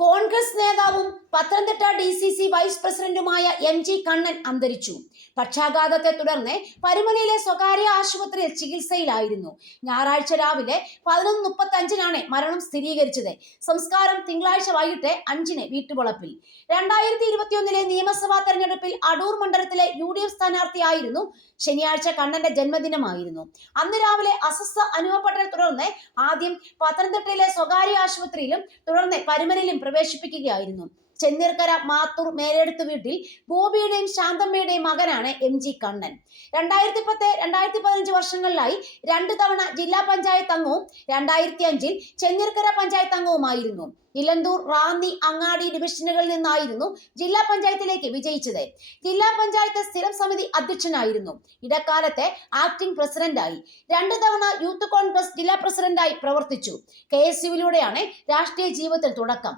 കോൺഗ്രസ് നേതാവും Pathanamthitta DCC vice പ്രസിഡന്റുമായ MG Kannan അന്തരിച്ചു. പക്ഷാഘാതത്തെ തുടർന്ന് പരുമലയിലെ സ്വകാര്യ ആശുപത്രിയിൽ ചികിത്സയിലായിരുന്നു. ഞായറാഴ്ച രാവിലെ 11:35 മരണം സ്ഥിരീകരിച്ചത്. സംസ്കാരം തിങ്കളാഴ്ച വൈകിട്ട് 5 വീട്ടുവളപ്പിൽ. 2021 നിയമസഭാ തെരഞ്ഞെടുപ്പിൽ അടൂർ മണ്ഡലത്തിലെ UDF സ്ഥാനാർത്ഥിയായിരുന്നു. ശനിയാഴ്ച കണ്ണന്റെ ജന്മദിനമായിരുന്നു. അന്ന് രാവിലെ അസ്വസ്ഥ അനുഭവപ്പെട്ടതിനെ തുടർന്ന് ആദ്യം പത്തനംതിട്ടയിലെ സ്വകാര്യ ആശുപത്രിയിലും തുടർന്ന് പരുമലയിലും പ്രവേശിപ്പിക്കുകയായിരുന്നു. ചെന്നീർക്കര മാത്തൂർ മേലെടുത്ത് വീട്ടിൽ ബോബിയുടെയും ശാന്തമ്മയുടെയും മകനാണ് MG കണ്ണൻ. 2010-2015 വർഷങ്ങളിലായി 2 തവണ ജില്ലാ പഞ്ചായത്ത് അംഗവും 2005 ചെന്നീർക്കര പഞ്ചായത്ത് അംഗവുമായിരുന്നു. ഇലന്തൂർ, റാന്നി, അങ്ങാടി ഡിവിഷനുകളിൽ നിന്നായിരുന്നു ജില്ലാ പഞ്ചായത്തിലേക്ക് വിജയിച്ചത്. ജില്ലാ പഞ്ചായത്ത് സ്ഥിരം സമിതി അധ്യക്ഷനായിരുന്നു. ഇടക്കാലത്തെ ആക്ടിംഗ് പ്രസിഡന്റായി. 2 തവണ യൂത്ത് കോൺഗ്രസ് ജില്ലാ പ്രസിഡന്റായി പ്രവർത്തിച്ചു. KSUവിലൂടെയാണ് രാഷ്ട്രീയ ജീവിതത്തിൽ തുടക്കം.